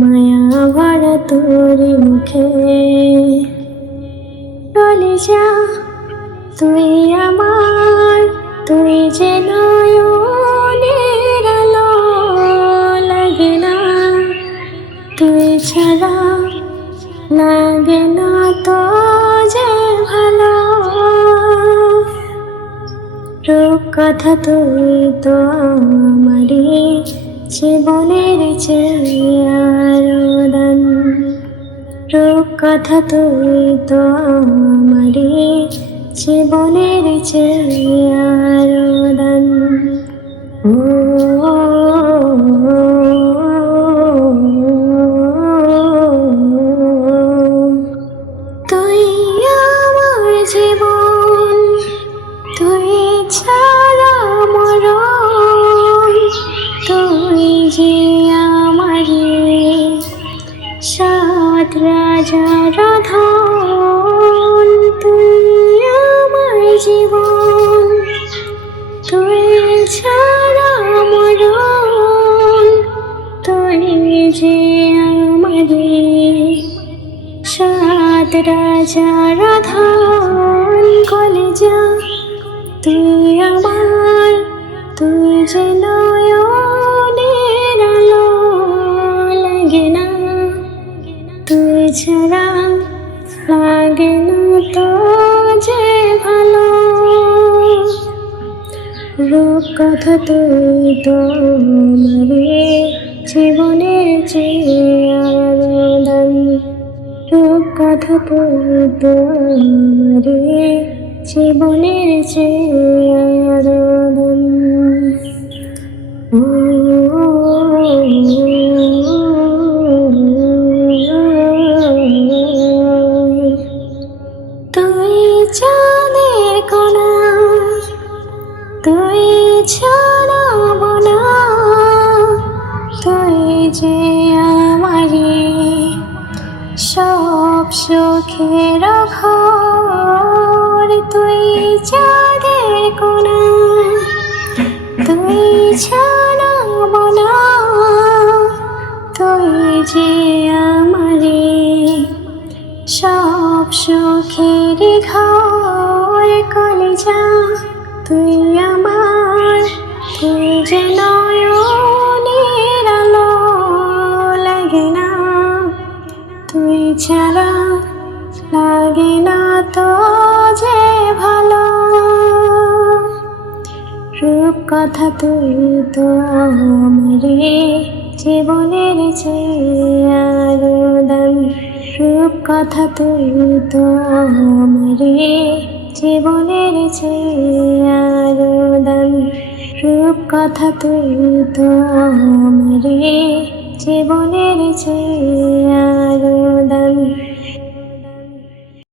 মায়া ভরা তোরি মুখে। চলে যা, তুই আমার, তুই যে নয়নের আলো লাগে না। তুই ছাড়া লাগে না তো যে ভালো। রূপ কথা তুই তো আমারই। জীবনের চেয়ারদান রূপ কথা তুই তো আমারই জীবনের চেয়ারদান ও তুই আমার জীবন সাত রাজার ধন কলেজা, তুই আমার, তুই যে নয়নের আলো লাগে না। তুই ছাড়া লাগে না তো যে ভালো। রূপ কথা তুই তো আমারে জীবনের চেয়ারদান রূপ কথা তো আমারে জীবনের চেয়ারদান ও তুই চাঁদের কণা তুই ছাড়া বনা তুই যে সুখের ঘর তুই চাঁদের কোনা তুই ছাড়া বনা, তুই যে আমারি। সব সুখের ঘর, কলেজা, তুই আমার। তুই যে কথা তুই তো আমারে জীবনের চেয়ারদান রূপ কথা তুই তো আমারে জীবনের চেয়ারদান রূপ কথা তুই তো আমারে জীবনের চেয়ারদান